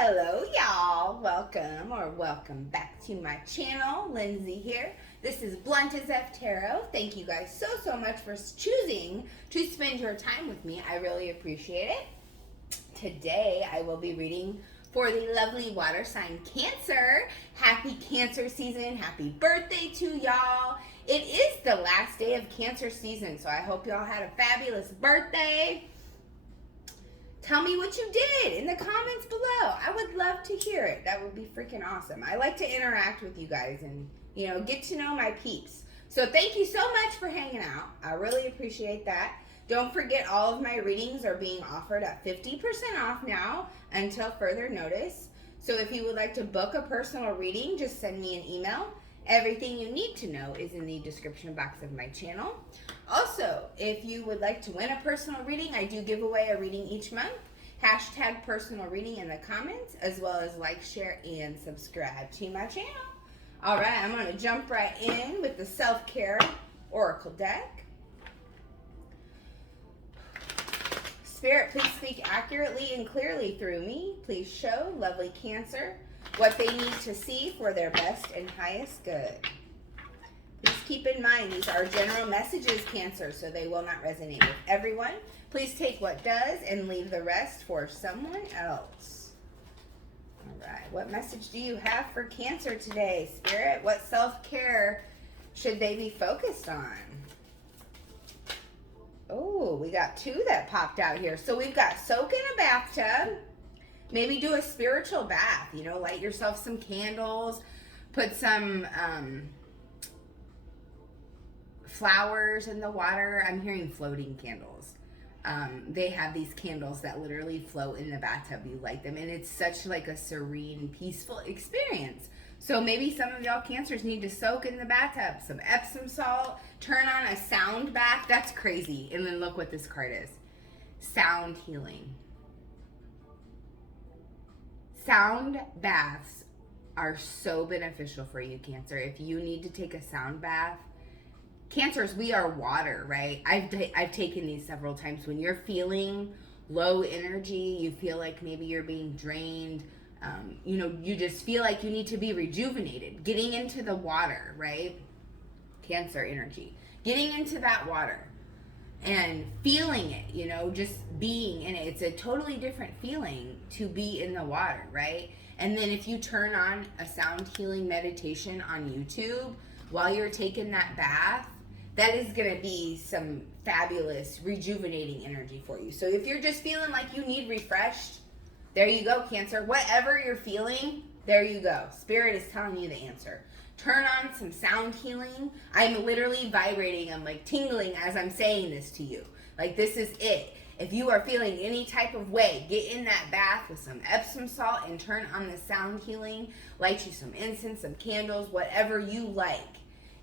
Hello, y'all. Welcome back to my channel. Lindsay here. This is Blunt as F Tarot. Thank you guys so much for choosing to spend your time with me. I really appreciate it. Today, I will be reading for the lovely water sign Cancer. Happy Cancer season. Happy birthday to y'all. It is the last day of Cancer season, so I hope y'all had a fabulous birthday. Tell me what you did in the comments below. I would love to hear it. That would be freaking awesome. I like to interact with you guys and, get to know my peeps. So thank you so much for hanging out. I really appreciate that. Don't forget, all of my readings are being offered at 50% off now until further notice. So if you would like to book a personal reading, just send me an email. Everything you need to know is in the description box of my channel. Also, if you would like to win a personal reading, I do give away a reading each month. Hashtag personal reading in the comments, as well as like, share, and subscribe to my channel. All right, I'm going to jump right in with the Self-Care Oracle deck. Spirit, please speak accurately and clearly through me. Please show lovely Cancer what they need to see for their best and highest good. Please keep in mind, these are general messages, Cancer, so they will not resonate with everyone. Please take what does and leave the rest for someone else. All right, what message do you have for Cancer today, Spirit? What self-care should they be focused on? Oh, we got two that popped out here. So we've got soak in a bathtub. Maybe do a spiritual bath, light yourself some candles, put some flowers in the water. I'm hearing floating candles. They have these candles that literally float in the bathtub. You light them, and it's such like a serene, peaceful experience. So maybe some of y'all Cancers need to soak in the bathtub, some Epsom salt, turn on a sound bath. That's crazy. And then look what this card is. Sound healing. Sound baths are so beneficial for you, Cancer. If you need to take a sound bath, Cancers, we are water, right? I've taken these several times. When you're feeling low energy, you feel like maybe you're being drained, you just feel like you need to be rejuvenated. Getting into the water, right? Cancer energy. Getting into that water and feeling it, just being in it. It's a totally different feeling to be in the water, right? And then if you turn on a sound healing meditation on YouTube while you're taking that bath, that is going to be some fabulous rejuvenating energy for you. So if you're just feeling like you need refreshed, there you go, Cancer. Whatever you're feeling, there you go. Spirit is telling you the answer. Turn on some sound healing. I'm literally vibrating. I'm like tingling as I'm saying this to you. Like, this is it. If you are feeling any type of way, get in that bath with some Epsom salt and turn on the sound healing. Light you some incense, some candles, whatever you like.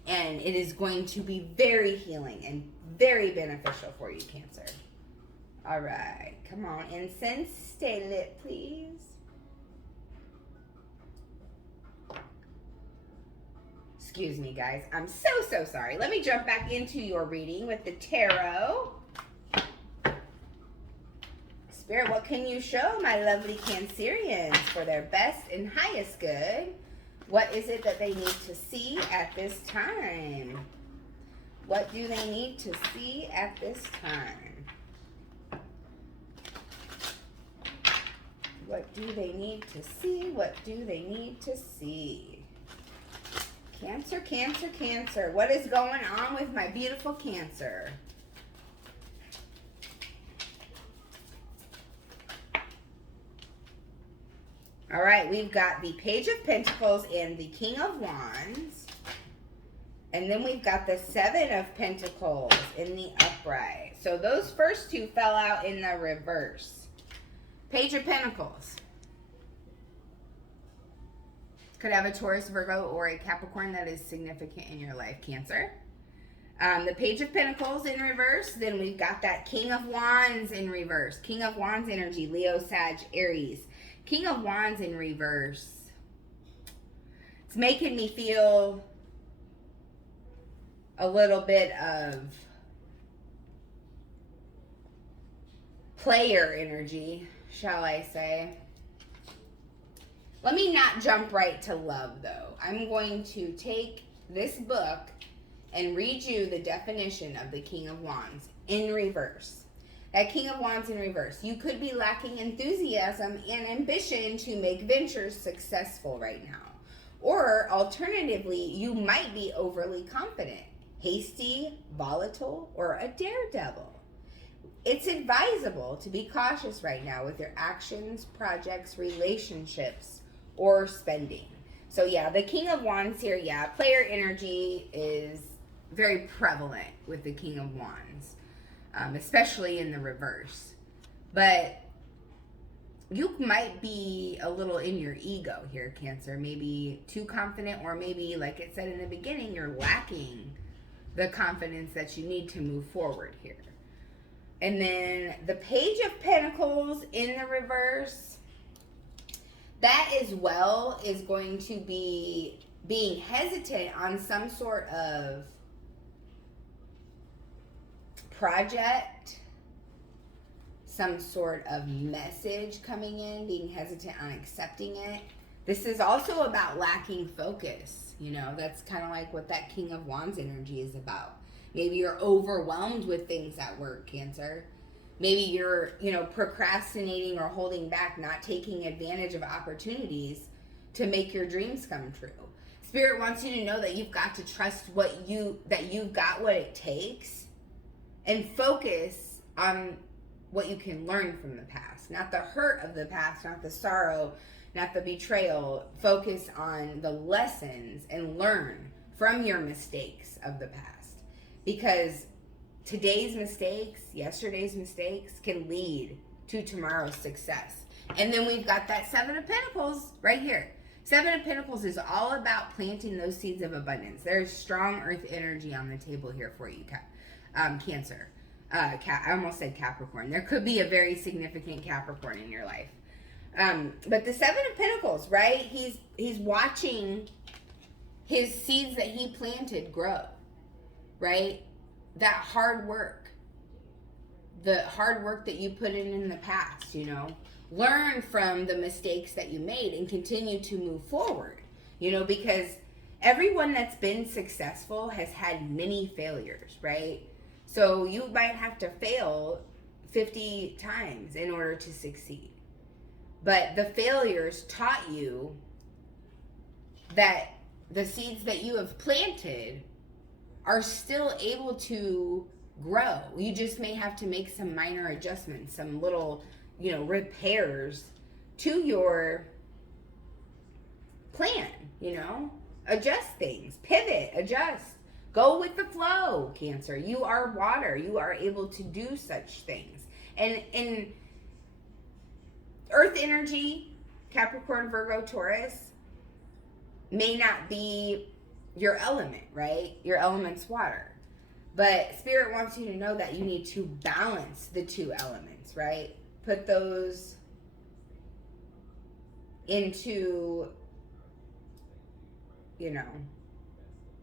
And it is going to be very healing and very beneficial for you, Cancer. All right. Come on, incense. Stay lit, please. Excuse me, guys. I'm so sorry. Let me jump back into your reading with the tarot. Spirit, what can you show my lovely Cancerians for their best and highest good? What is it that they need to see at this time? What do they need to see at this time? What do they need to see? What do they need to see? Cancer, Cancer, Cancer. What is going on with my beautiful Cancer? All right, we've got the Page of Pentacles and the King of Wands. And then we've got the Seven of Pentacles in the upright. So those first two fell out in the reverse. Page of Pentacles. Could have a Taurus, Virgo, or a Capricorn that is significant in your life, Cancer. The Page of Pentacles in reverse. Then we've got that King of Wands in reverse. King of Wands energy, Leo, Sag, Aries. King of Wands in reverse. It's making me feel a little bit of player energy, shall I say. Let me not jump right to love, though. I'm going to take this book and read you the definition of the King of Wands in reverse. That King of Wands in reverse. You could be lacking enthusiasm and ambition to make ventures successful right now. Or alternatively, you might be overly confident, hasty, volatile, or a daredevil. It's advisable to be cautious right now with your actions, projects, relationships, or spending. So yeah, the King of Wands here, yeah, player energy is very prevalent with the King of Wands, especially in the reverse. But you might be a little in your ego here, Cancer. Maybe too confident, or maybe, like it said in the beginning, you're lacking the confidence that you need to move forward here. And then the Page of Pentacles in the reverse, that as well is going to be being hesitant on some sort of project, some sort of message coming in, being hesitant on accepting it. This is also about lacking focus. You know, that's kind of like what that King of Wands energy is about. Maybe you're overwhelmed with things at work, Cancer. Maybe you're, procrastinating or holding back, not taking advantage of opportunities to make your dreams come true. Spirit wants you to know that you've got to trust that you've got what it takes, and focus on what you can learn from the past. Not the hurt of the past, not the sorrow, not the betrayal. Focus on the lessons and learn from your mistakes of the past. Because today's mistakes, yesterday's mistakes can lead to tomorrow's success. And then we've got that Seven of Pentacles right here. Seven of Pentacles is all about planting those seeds of abundance. There's strong earth energy on the table here for you, Cancer. I almost said Capricorn. There could be a very significant Capricorn in your life. But the Seven of Pentacles, right? He's watching his seeds that he planted grow, right? That hard work, the hard work that you put in the past, learn from the mistakes that you made and continue to move forward, because everyone that's been successful has had many failures, right? So you might have to fail 50 times in order to succeed. But the failures taught you that the seeds that you have planted are still able to grow. You just may have to make some minor adjustments, some little, repairs to your plan, adjust things, pivot, adjust, go with the flow, Cancer. You are water. You are able to do such things. And in earth energy, Capricorn, Virgo, Taurus, may not be your element, right? Your element's water. But Spirit wants you to know that you need to balance the two elements, right? Put those into,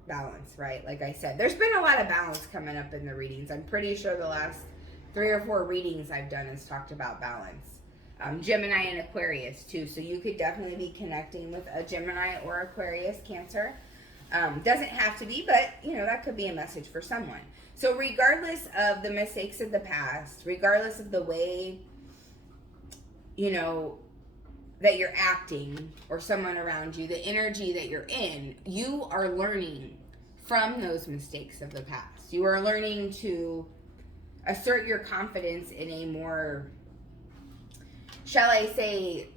balance, right? Like I said, there's been a lot of balance coming up in the readings. I'm pretty sure the last 3 or 4 readings I've done has talked about balance. Gemini and Aquarius too. So you could definitely be connecting with a Gemini or Aquarius, Cancer. Doesn't have to be, but that could be a message for someone. So regardless of the mistakes of the past, regardless of the way, that you're acting, or someone around you, the energy that you're in, you are learning from those mistakes of the past. You are learning to assert your confidence in a more, shall I say,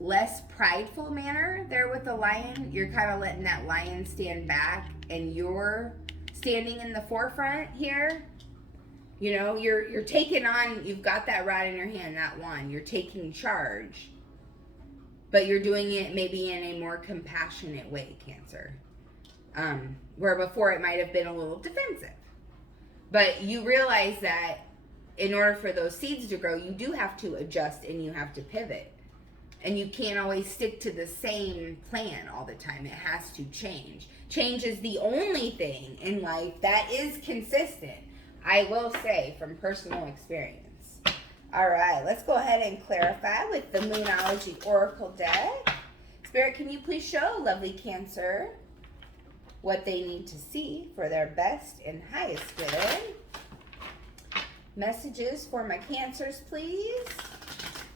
less prideful manner there with the lion. You're kind of letting that lion stand back, and you're standing in the forefront here. You're taking on, you've got that rod in your hand, that one. You're taking charge, but you're doing it maybe in a more compassionate way, Cancer. Where before it might have been a little defensive. But you realize that in order for those seeds to grow, you do have to adjust and you have to pivot. And you can't always stick to the same plan all the time. It has to change. Change is the only thing in life that is consistent. I will say from personal experience. All right, let's go ahead and clarify with the Moonology Oracle deck. Spirit, can you please show lovely Cancer what they need to see for their best and highest good? Messages for my Cancers, please.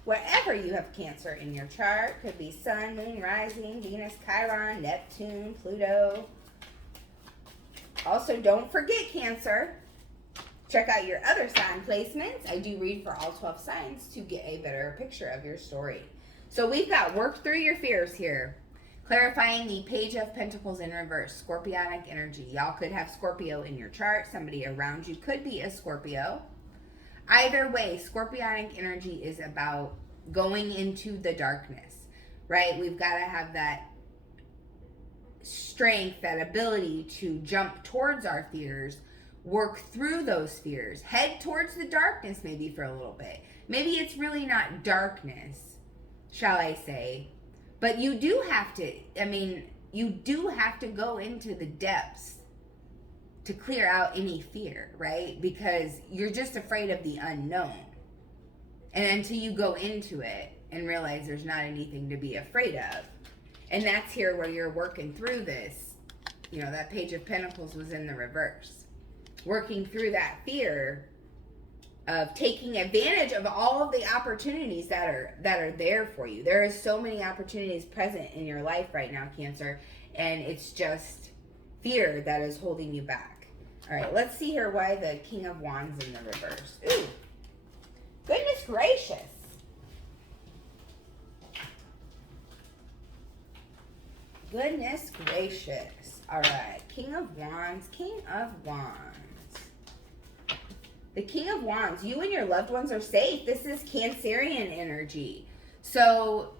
Wherever you have Cancer in your chart, could be Sun, Moon, Rising, Venus, Chiron, Neptune, Pluto. Also, don't forget Cancer. Check out your other sign placements. I do read for all 12 signs to get a better picture of your story. So we've got work through your fears here. Clarifying the Page of Pentacles in reverse, Scorpionic energy. Y'all could have Scorpio in your chart. Somebody around you could be a Scorpio. Either way, Scorpionic energy is about going into the darkness, right? We've got to have that strength, that ability to jump towards our fears, work through those fears, head towards the darkness maybe for a little bit. Maybe it's really not darkness, shall I say, but you do have to, you do have to go into the depths to clear out any fear, right? Because you're just afraid of the unknown. And until you go into it and realize there's not anything to be afraid of. And that's here where you're working through this. You know, that Page of Pentacles was in the reverse. Working through that fear of taking advantage of all of the opportunities that are there for you. There is so many opportunities present in your life right now, Cancer, and it's just fear that is holding you back. All right, let's see here why the King of Wands in the reverse. Ooh, goodness gracious. Goodness gracious. All right, King of Wands, King of Wands. The King of Wands, you and your loved ones are safe. This is Cancerian energy. So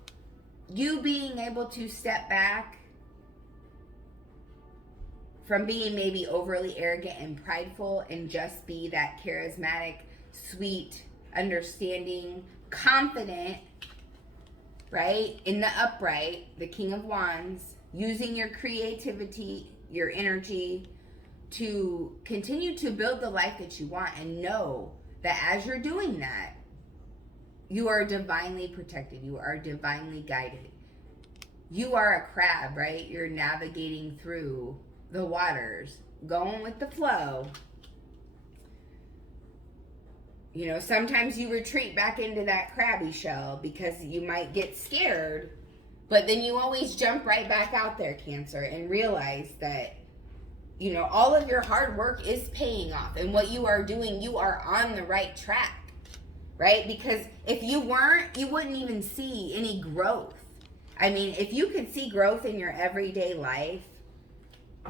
you being able to step back from being maybe overly arrogant and prideful and just be that charismatic, sweet, understanding, confident, right? In the upright, the King of Wands, using your creativity, your energy to continue to build the life that you want, and know that as you're doing that, you are divinely protected. You are divinely guided. You are a crab, right? You're navigating through the waters, going with the flow. You know, sometimes you retreat back into that crabby shell because you might get scared, but then you always jump right back out there, Cancer, and realize that, you know, all of your hard work is paying off, and what you are doing, you are on the right track, right? Because if you weren't, you wouldn't even see any growth. I mean, if you could see growth in your everyday life,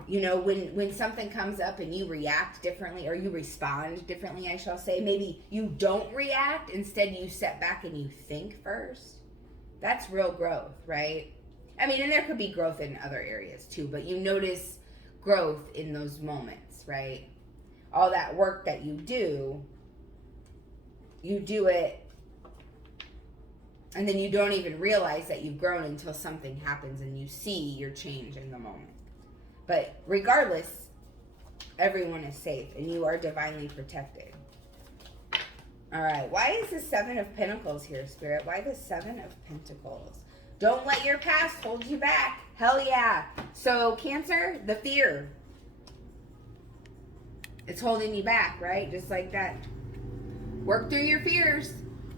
you know, when something comes up and you react differently, or you respond differently, I shall say, maybe you don't react, instead you step back and you think first. That's real growth, right? I mean, and there could be growth in other areas too, but you notice growth in those moments, right? All that work that you do it, and then you don't even realize that you've grown until something happens and you see your change in the moment. But regardless, everyone is safe and you are divinely protected. All right, why is the Seven of Pentacles here, Spirit? Why the Seven of Pentacles? Don't let your past hold you back. Hell yeah. So Cancer, the fear, it's holding you back, right? Just like that. Work through your fears.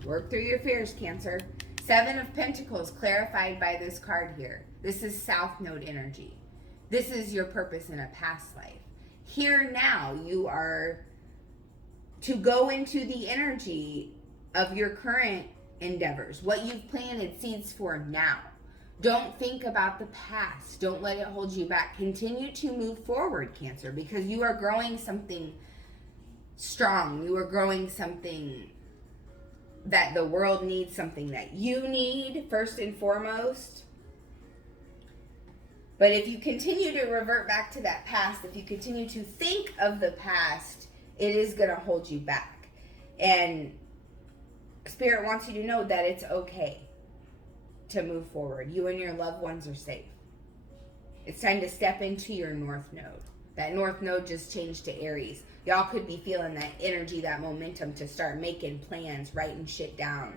Work through your fears, Cancer. Seven of Pentacles clarified by this card here. This is South Node energy. This is your purpose in a past life. Here now, you are to go into the energy of your current endeavors, what you've planted seeds for now. Don't think about the past. Don't let it hold you back. Continue to move forward, Cancer, because you are growing something strong. You are growing something that the world needs, something that you need first and foremost. But if you continue to revert back to that past, if you continue to think of the past, it is going to hold you back. And Spirit wants you to know that it's okay to move forward. You and your loved ones are safe. It's time to step into your North Node. That North Node just changed to Aries. y'all could be feeling that energy, that momentum to start making plans, writing shit down,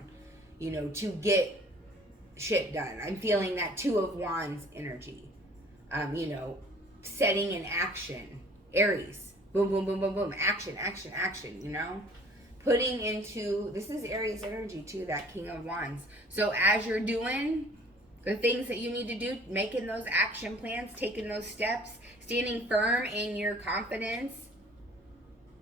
you know, to get shit done. I'm feeling that Two of Wands energy. You know, setting in action. Aries. Boom, boom, boom, boom, boom. Action, action, action, you know? Putting into, this is Aries energy too, that King of Wands. So as you're doing the things that you need to do, making those action plans, taking those steps, standing firm in your confidence,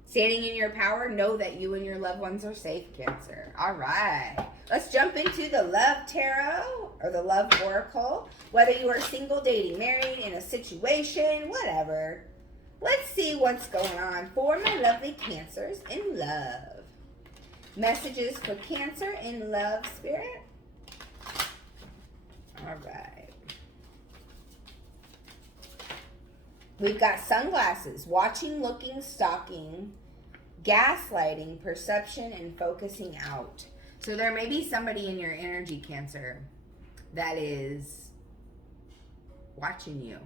standing in your power, know that you and your loved ones are safe, Cancer. All right. Let's jump into the Love Tarot or the Love Oracle. Whether you are single, dating, married, in a situation, whatever. Let's see what's going on for my lovely Cancers in love. Messages for Cancer in love, Spirit. All right. We've got sunglasses, watching, looking, stalking, gaslighting, perception, and focusing out. So there may be somebody in your energy, Cancer, that is watching you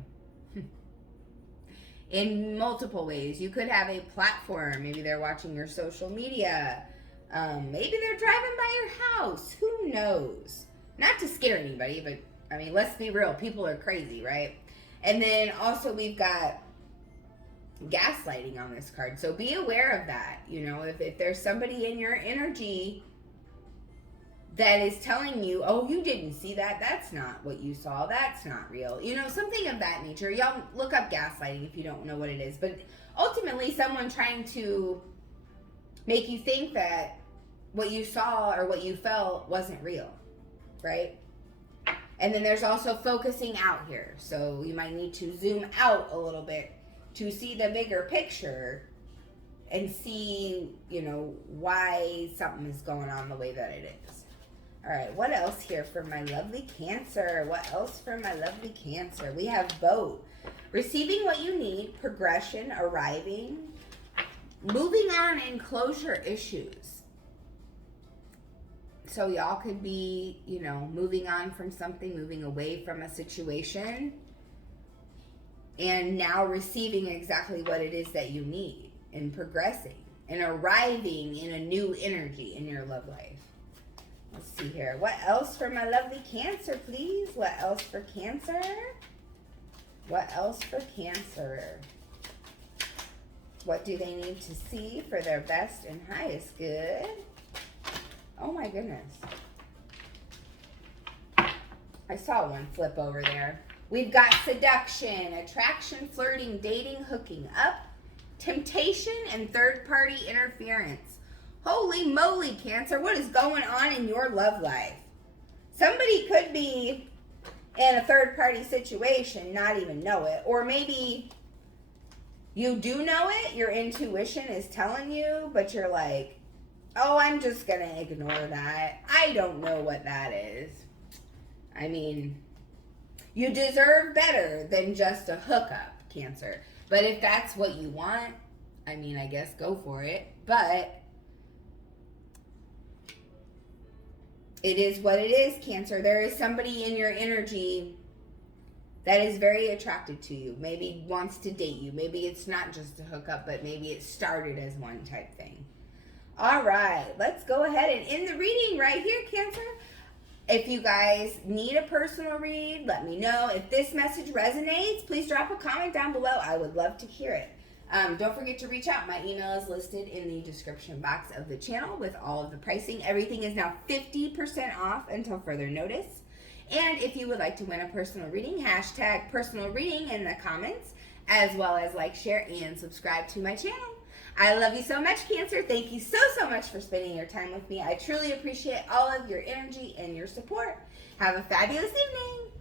in multiple ways. You could have a platform. Maybe they're watching your social media. Maybe they're driving by your house. Who knows? Not to scare anybody, but I mean, let's be real. People are crazy, right? And then also we've got gaslighting on this card. So be aware of that. You know, if there's somebody in your energy that is telling you, oh, you didn't see that. That's not what you saw. That's not real. You know, something of that nature. Y'all look up gaslighting if you don't know what it is. But ultimately, someone trying to make you think that what you saw or what you felt wasn't real, right? And then there's also focusing out here. So you might need to zoom out a little bit to see the bigger picture and see, you know, why something is going on the way that it is. All right, what else here for my lovely Cancer? What else for my lovely Cancer? We have both. Receiving what you need, progression, arriving, moving on, and closure issues. So y'all could be, you know, moving on from something, moving away from a situation, and now receiving exactly what it is that you need, and progressing, and arriving in a new energy in your love life. Let's see here. What else for my lovely Cancer, please? What else for Cancer? What else for Cancer? What do they need to see for their best and highest good? Oh my goodness. I saw one flip over there. We've got seduction, attraction, flirting, dating, hooking up, temptation, and third-party interference. Holy moly, Cancer, what is going on in your love life? Somebody could be in a third-party situation, not even know it. Or maybe you do know it, your intuition is telling you, but you're like, oh, I'm just going to ignore that. I don't know what that is. I mean, you deserve better than just a hookup, Cancer. But if that's what you want, I mean, I guess go for it. But it is what it is, Cancer. There is somebody in your energy that is very attracted to you. Maybe wants to date you. Maybe it's not just a hookup, but maybe it started as one type thing. All right, let's go ahead and end the reading right here, Cancer. If you guys need a personal read, let me know. If this message resonates, please drop a comment down below. I would love to hear it. Don't forget to reach out. My email is listed in the description box of the channel with all of the pricing. Everything is now 50% off until further notice. And if you would like to win a personal reading, hashtag personal reading in the comments, as well as like, share, and subscribe to my channel. I love you so much, Cancer. Thank you so much for spending your time with me. I truly appreciate all of your energy and your support. Have a fabulous evening.